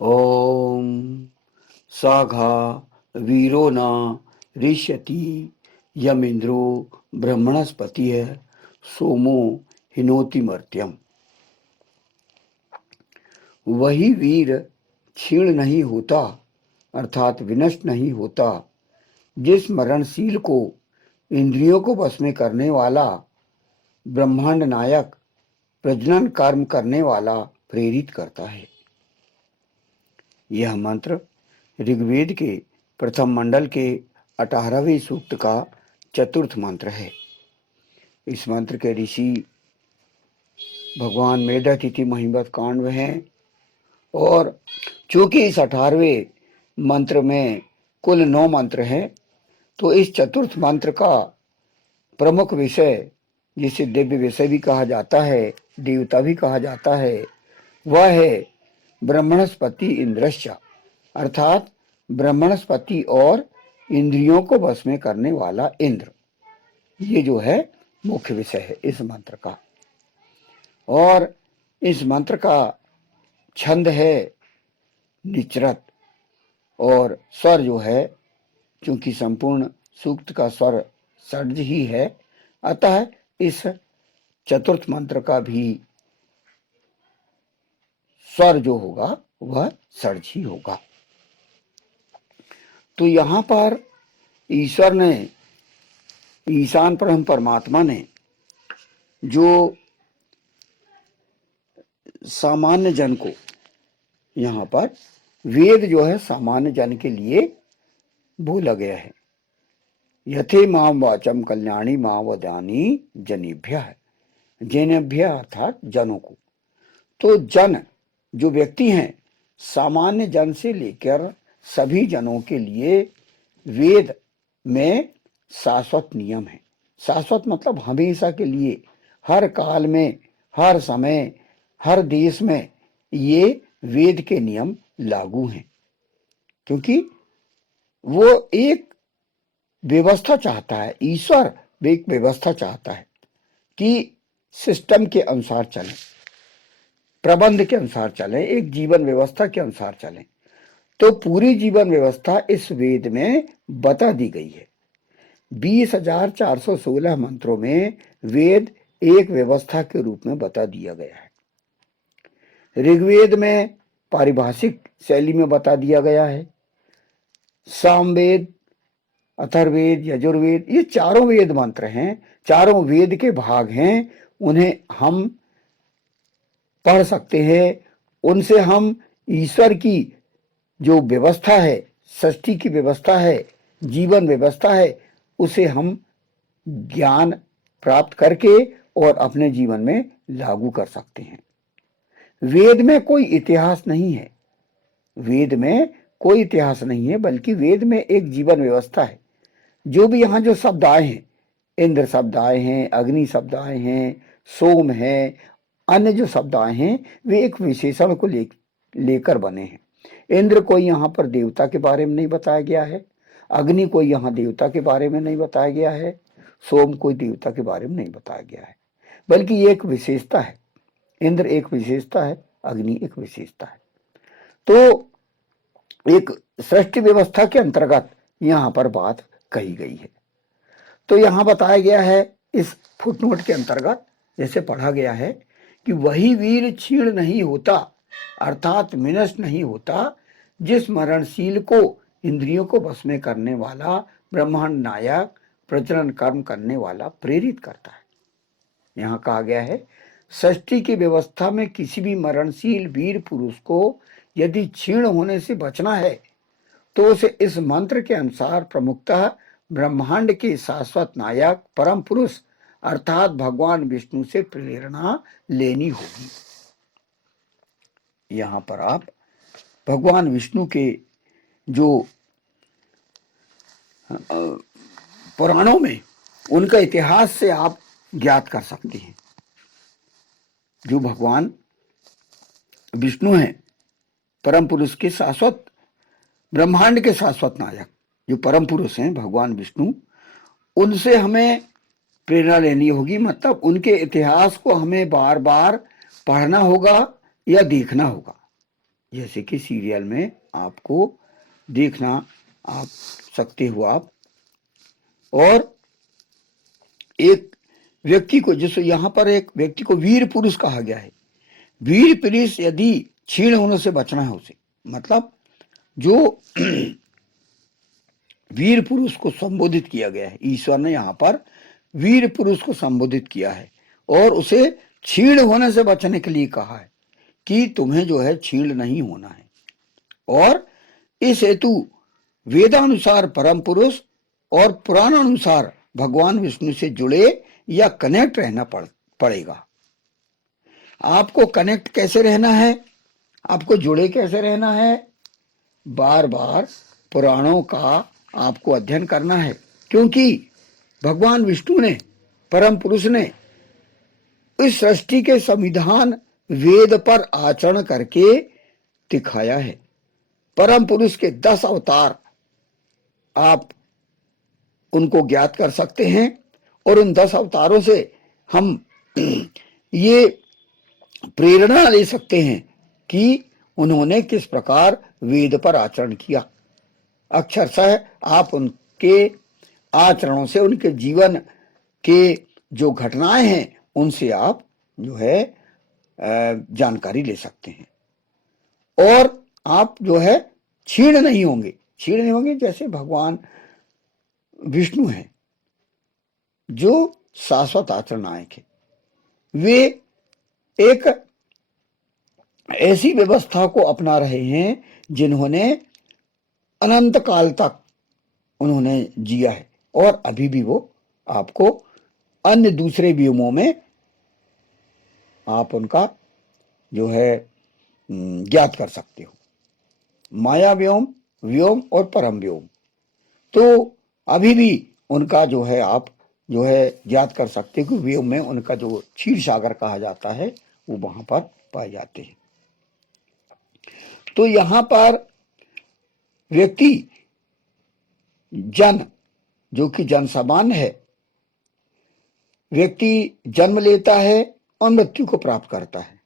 ओम साघा वीरो न रिष्यति यमिंद्रो ब्रह्मणस्पति है सोमो हिनोति मर्त्यम। वही वीर क्षीण नहीं होता अर्थात विनष्ट नहीं होता जिस मरणशील को इंद्रियों को वश में करने वाला, ब्रह्मांड नायक, प्रजनन कर्म करने वाला प्रेरित करता है। यह मंत्र ऋग्वेद के प्रथम मंडल के 18वें सूक्त का चतुर्थ मंत्र है। इस मंत्र के ऋषि भगवान मेधातिथि महिमत कांड हैं और चूंकि इस 18वें मंत्र में कुल 9 मंत्र हैं, तो इस चतुर्थ मंत्र का प्रमुख विषय, जिसे दिव्य विषय भी कहा जाता है, देवता भी कहा जाता है, वह है ब्रह्मणस्पति इंद्रश्च, अर्थात ब्रह्मणस्पति और इंद्रियों को वश में करने वाला इंद्र। ये जो है मुख्य विषय है इस मंत्र का। और इस मंत्र का छंद है निचरत और स्वर जो है, क्योंकि संपूर्ण सूक्त का स्वर षड्ज ही है, अतः इस चतुर्थ मंत्र का भी स्वर जो होगा वह षड्ज ही होगा। तो यहां पर ईश्वर ने, ईशान ब्रह्म परमात्मा ने जो सामान्य जन को, यहां पर वेद जो है सामान्य जन के लिए बोला गया है। यथे माम वाचम कल्याणी मां वदानी जनेभ्य है, जनेभ्य अर्थात जनों को। तो जन जो व्यक्ति हैं, सामान्य जन से लेकर सभी जनों के लिए वेद में शाश्वत नियम है। शाश्वत मतलब हमेशा के लिए, हर काल में, हर समय, हर देश में ये वेद के नियम लागू हैं, क्योंकि वो एक व्यवस्था चाहता है। ईश्वर एक व्यवस्था चाहता है कि सिस्टम के अनुसार चले, प्रबंध के अनुसार चले, एक जीवन व्यवस्था के अनुसार चले। तो पूरी जीवन व्यवस्था इस वेद में बता दी गई है। 20,416 मंत्रों में वेद एक व्यवस्था के रूप में बता दिया गया है। ऋग्वेद में पारिभाषिक शैली में बता दिया गया है। सामवेद, अथर्ववेद, यजुर्वेद, ये चारों वेद मंत्र हैं, चारों वेद के भाग हैं। उन्हें हम पढ़ सकते हैं, उनसे हम ईश्वर की जो व्यवस्था है, सृष्टि की व्यवस्था है, जीवन व्यवस्था है, उसे हम ज्ञान प्राप्त करके और अपने जीवन में लागू कर सकते हैं। वेद में कोई इतिहास नहीं है, वेद में कोई इतिहास नहीं है, बल्कि वेद में एक जीवन व्यवस्था है। जो भी यहाँ जो शब्द आए हैं, इंद्र शब्द आए हैं, अग्नि शब्द आए हैं, सोम है, अन्य जो शब्द आए हैं, वे एक विशेषण को लेकर बने हैं। इंद्र कोई यहाँ पर देवता के बारे में नहीं बताया गया है, अग्नि कोई यहाँ देवता के बारे में नहीं बताया गया है, सोम कोई देवता के बारे में नहीं बताया गया है, बल्कि ये एक विशेषता है। इंद्र एक विशेषता है, अग्नि एक विशेषता है। तो एक सृष्टि व्यवस्था के अंतर्गत यहाँ पर बात कही गई है। तो यहां बताया गया है इस फुटनोट के अंतर्गत, जैसे पढ़ा गया है कि वही वीर क्षीण नहीं होता अर्थात विनष्ट नहीं होता जिस मरणशील को इंद्रियों को वश में करने वाला, ब्रह्मांड नायक, प्रजनन कर्म करने वाला प्रेरित करता है। यहां कहा गया है सृष्टि की व्यवस्था में किसी भी मरणशील वीर पुरुष को यदि क्षीण होने से बचना है तो उसे इस मंत्र के अनुसार प्रमुखतः ब्रह्मांड के शाश्वत नायक परम पुरुष अर्थात भगवान विष्णु से प्रेरणा लेनी होगी। यहां पर आप भगवान विष्णु के जो पुराणों में उनका इतिहास से आप ज्ञात कर सकते हैं। जो भगवान विष्णु हैं, परम पुरुष के शाश्वत, ब्रह्मांड के शाश्वत नायक जो परम पुरुष हैं भगवान विष्णु, उनसे हमें प्रेरणा लेनी होगी। मतलब उनके इतिहास को हमें बार बार पढ़ना होगा या देखना होगा। जैसे कि सीरियल में आपको देखना आप सकते हो आप। और एक व्यक्ति को, जैसे यहाँ पर एक व्यक्ति को वीर पुरुष कहा गया है। वीर पुरुष यदि क्षीण होने से बचना है उसे, मतलब जो वीर पुरुष को संबोधित किया गया है, ईश्वर ने यहाँ पर वीर पुरुष को संबोधित किया है और उसे क्षीण होने से बचने के लिए कहा है कि तुम्हें जो है क्षीण नहीं होना है। और इस हेतु वेदानुसार परम पुरुष और पुराणानुसार भगवान विष्णु से जुड़े या कनेक्ट रहना पड़ेगा। आपको कनेक्ट कैसे रहना है, आपको जुड़े कैसे रहना है? बार बार पुराणों का आपको अध्ययन करना है, क्योंकि भगवान विष्णु ने, परम पुरुष ने इस सृष्टि के संविधान वेद पर आचरण करके दिखाया है। परम पुरुष के 10 अवतार आप उनको ज्ञात कर सकते हैं और उन 10 अवतारों से हम ये प्रेरणा ले सकते हैं कि उन्होंने किस प्रकार वेद पर आचरण किया। अक्षरशः आप उनके आचरणों से, उनके जीवन के जो घटनाएं हैं उनसे आप जो है जानकारी ले सकते हैं और आप जो है क्षीण नहीं होंगे। क्षीण नहीं होंगे जैसे भगवान विष्णु हैं जो शाश्वत आचरण नायक है। वे एक ऐसी व्यवस्था को अपना रहे हैं जिन्होंने अनंत काल तक उन्होंने जिया है और अभी भी वो आपको अन्य दूसरे व्योमों में आप उनका जो है ज्ञात कर सकते हो। माया व्योम, व्योम और परम व्योम, तो अभी भी उनका जो है आप जो है ज्ञात कर सकते हो कि व्योम में उनका जो क्षीर सागर कहा जाता है वो वहां पर पाए जाते हैं। तो यहां पर व्यक्ति जन, जो कि जन सामान्य है, व्यक्ति जन्म लेता है और मृत्यु को प्राप्त करता है।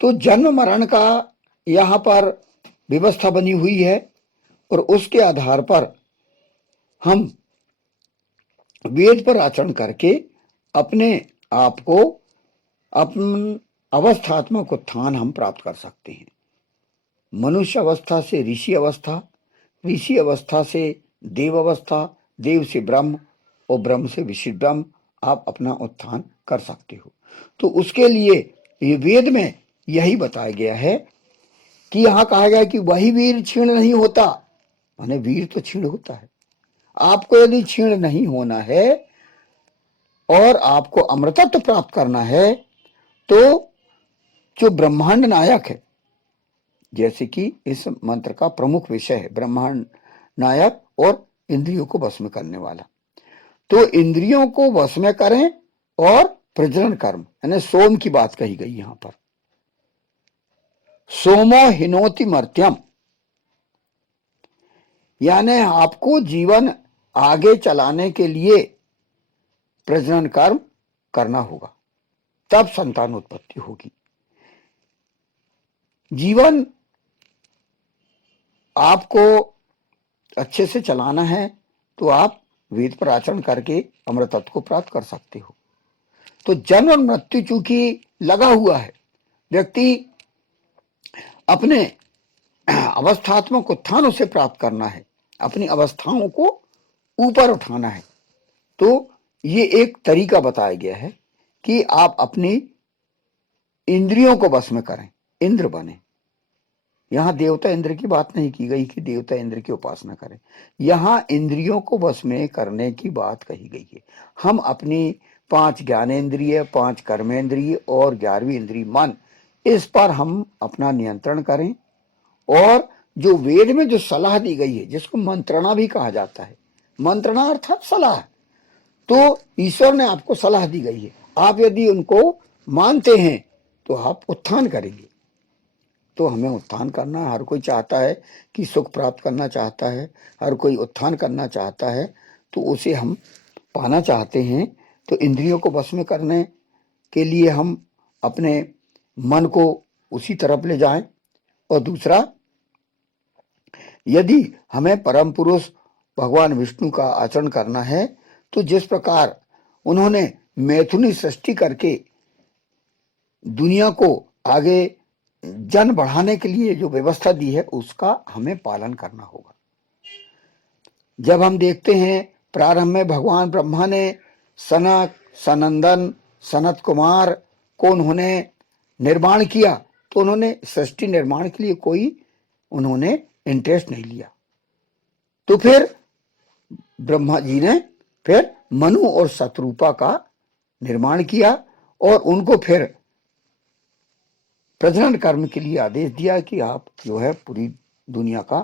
तो जन्म मरण का यहां पर व्यवस्था बनी हुई है और उसके आधार पर हम वेद पर आचरण करके अपने आप को, अपन अवस्थात्मक उत्थान हम प्राप्त कर सकते हैं। मनुष्य अवस्था से ऋषि अवस्था, ऋषि अवस्था से देव अवस्था, देव से ब्रह्म और ब्रह्म से विशिष्ट ब्रह्म आप अपना उत्थान कर सकते हो। तो उसके लिए ये वेद में यही बताया गया है कि यहां कहा गया कि वही वीर क्षीण नहीं होता, माने वीर तो क्षीण होता है। आपको यदि क्षीण नहीं होना है और आपको अमृतत्व प्राप्त करना है तो जो ब्रह्मांड नायक है, जैसे कि इस मंत्र का प्रमुख विषय है ब्रह्मांड नायक और इंद्रियों को वश में करने वाला, तो इंद्रियों को वश में करें और प्रजनन कर्म, यानी सोम की बात कही गई यहां पर। सोमो हिनोति मर्त्यम, यानी आपको जीवन आगे चलाने के लिए प्रजनन कर्म करना होगा, तब संतान उत्पत्ति होगी। जीवन आपको अच्छे से चलाना है तो आप वेद पर आचरण करके अमृतत्व को प्राप्त कर सकते हो। तो जन्म और मृत्यु चूंकि लगा हुआ है, व्यक्ति अपने अवस्थात्मक उत्थानों से प्राप्त करना है, अपनी अवस्थाओं को ऊपर उठाना है। तो ये एक तरीका बताया गया है कि आप अपनी इंद्रियों को वश में करें, इंद्र बने। यहां देवता इंद्र की बात नहीं की गई कि देवता इंद्र की उपासना करें, यहां इंद्रियों को वश में करने की बात कही गई है। हम अपनी 5 ज्ञानेंद्रिय, 5 कर्मेंद्रिय और 11वीं इंद्रिय मन, इस पर हम अपना नियंत्रण करें और जो वेद में जो सलाह दी गई है, जिसको मंत्रणा भी कहा जाता है, मंत्रणा अर्थात सलाह, तो ईश्वर ने आपको सलाह दी गई है, आप यदि उनको मानते हैं तो आप उत्थान करेंगे। तो हमें उत्थान करना, हर कोई चाहता है कि सुख प्राप्त करना चाहता है, हर कोई उत्थान करना चाहता है, तो उसे हम पाना चाहते हैं। तो इंद्रियों को वश में करने के लिए हम अपने मन को उसी तरफ ले जाएं। और दूसरा, यदि हमें परम पुरुष भगवान विष्णु का आचरण करना है तो जिस प्रकार उन्होंने मैथुनी सृष्टि करके दुनिया को आगे जन बढ़ाने के लिए जो व्यवस्था दी है उसका हमें पालन करना होगा। जब हम देखते हैं प्रारंभ में भगवान ब्रह्मा ने सनक, सनंदन, सनत कुमार को उन्होंने निर्माण किया तो उन्होंने सृष्टि निर्माण के लिए कोई उन्होंने इंटरेस्ट नहीं लिया। तो फिर ब्रह्मा जी ने फिर मनु और शतरूपा का निर्माण किया और उनको फिर प्रजनन कर्म के लिए आदेश दिया कि आप जो है पूरी दुनिया का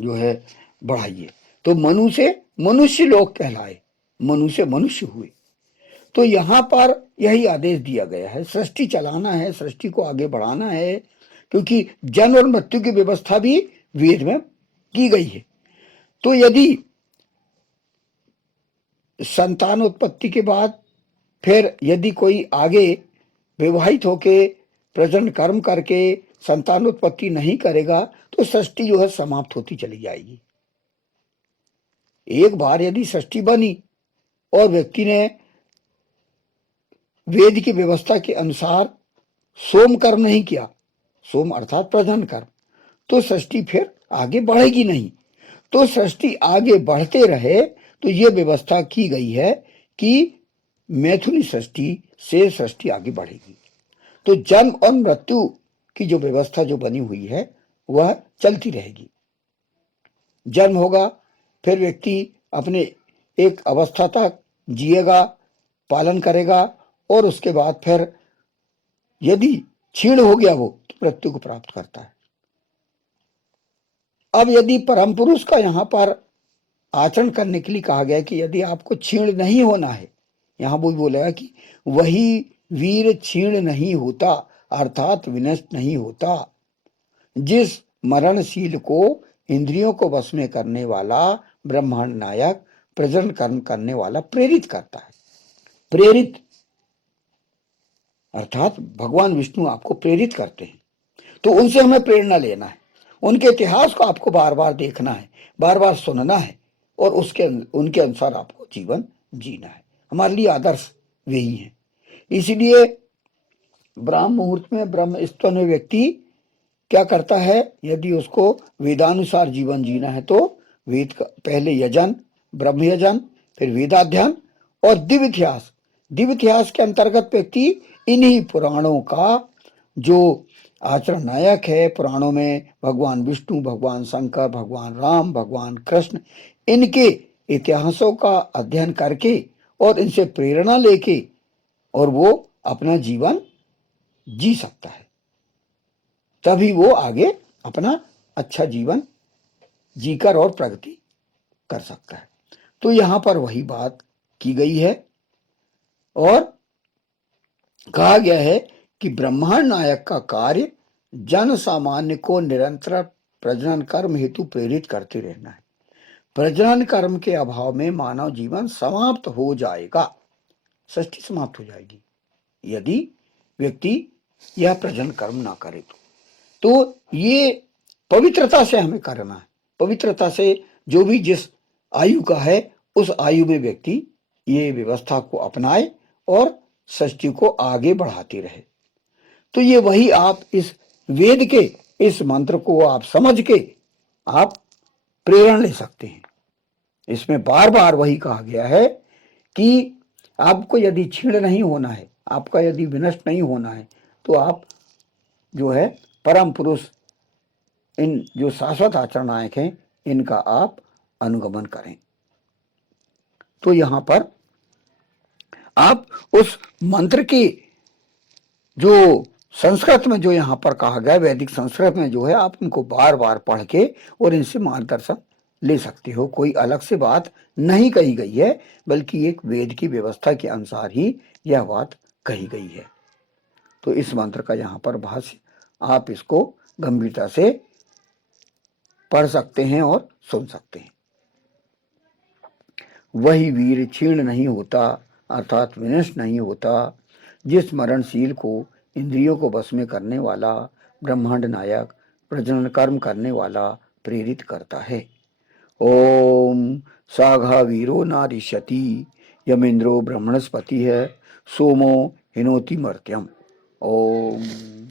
जो है बढ़ाइए। तो मनु से मनुष्य लोग कहलाए, मनु से मनुष्य हुए। तो यहां पर यही आदेश दिया गया है, सृष्टि चलाना है, सृष्टि को आगे बढ़ाना है, क्योंकि जन्म और मृत्यु की व्यवस्था भी वेद में की गई है। तो यदि संतान उत्पत्ति के बाद फिर यदि कोई आगे विवाहित होके प्रजनन कर्म करके संतान उत्पत्ति नहीं करेगा तो सृष्टि जो है समाप्त होती चली जाएगी। एक बार यदि सृष्टि बनी और व्यक्ति ने वेद की व्यवस्था के अनुसार सोम कर्म नहीं किया, सोम अर्थात प्रजनन कर्म, तो सृष्टि फिर आगे बढ़ेगी नहीं। तो सृष्टि आगे बढ़ते रहे तो ये व्यवस्था की गई है कि मैथुनी सृष्टि से सृष्टि आगे बढ़ेगी। तो जन्म और मृत्यु की जो व्यवस्था जो बनी हुई है वह चलती रहेगी। जन्म होगा, फिर व्यक्ति अपने एक अवस्था तक जिएगा, पालन करेगा और उसके बाद फिर यदि क्षीण हो गया वो तो मृत्यु को प्राप्त करता है। अब यदि परम पुरुष का यहां पर आचरण करने के लिए कहा गया कि यदि आपको क्षीण नहीं होना है, यहां वो बोलेगा कि वही वीर क्षीण नहीं होता अर्थात विनष्ट नहीं होता, जिस मरणशील को इंद्रियों को वश में करने वाला ब्रह्मांड नायक प्रजनन कर्म करने वाला प्रेरित करता है। प्रेरित अर्थात भगवान विष्णु आपको प्रेरित करते हैं, तो उनसे हमें प्रेरणा लेना है, उनके इतिहास को आपको बार बार देखना है, बार बार सुनना है और उनके अनुसार आपको जीवन जीना है। हमारे लिए आदर्श वही है। इसलिए ब्राह्म मुहूर्त में ब्रह्म स्तवन में व्यक्ति क्या करता है, यदि उसको वेदानुसार जीवन जीना है तो वेद का पहले यजन, ब्रह्म यजन, फिर वेदाध्ययन और दिव्य इतिहास। दिव्य इतिहास के अंतर्गत व्यक्ति इन्हीं पुराणों का जो आचरण नायक है, पुराणों में भगवान विष्णु, भगवान शंकर, भगवान राम, भगवान कृष्ण, इनके इतिहासों का अध्ययन करके और इनसे प्रेरणा लेके और वो अपना जीवन जी सकता है, तभी वो आगे अपना अच्छा जीवन जीकर और प्रगति कर सकता है। तो यहां पर वही बात की गई है और कहा गया है कि ब्रह्मांड नायक का कार्य जन सामान्य को निरंतर प्रजनन कर्म हेतु प्रेरित करते रहना है। प्रजनन कर्म के अभाव में मानव जीवन समाप्त हो जाएगा, सृष्टि समाप्त हो जाएगी यदि व्यक्ति यह प्रजनन कर्म ना करे तो ये पवित्रता से हमें करना है। पवित्रता से जो भी जिस आयु का है उस आयु में व्यक्ति ये व्यवस्था को अपनाए और सृष्टि को आगे बढ़ाते रहे। तो ये वही आप इस वेद के इस मंत्र को आप समझ के आप प्रेरणा ले सकते हैं। इसमें बार बार वही कहा गया है कि आपको यदि क्षीण नहीं होना है, आपका यदि विनष्ट नहीं होना है तो आप जो है परम पुरुष इन जो शाश्वत आचरण नायक हैं इनका आप अनुगमन करें। तो यहां पर आप उस मंत्र की जो संस्कृत में जो यहां पर कहा गया, वैदिक संस्कृत में जो है, आप इनको बार बार पढ़ के और इनसे मार्गदर्शन ले सकते हो। कोई अलग से बात नहीं कही गई है, बल्कि एक वेद की व्यवस्था के अनुसार ही यह बात कही गई है। तो इस मंत्र का यहाँ पर भाष्य आप इसको गंभीरता से पढ़ सकते हैं और सुन सकते हैं। वही वीर क्षीण नहीं होता अर्थात विनष्ट नहीं होता, जिस मरणशील को इंद्रियों को वश में करने वाला, ब्रह्मांड नायक, प्रजनन कर्म करने वाला, प्रेरित करता है। ओम साघा वीरो नारिष्यति यमिंद्रो ब्रह्मणस्पति है सोमो हिनोति मर्त्यम। ओम।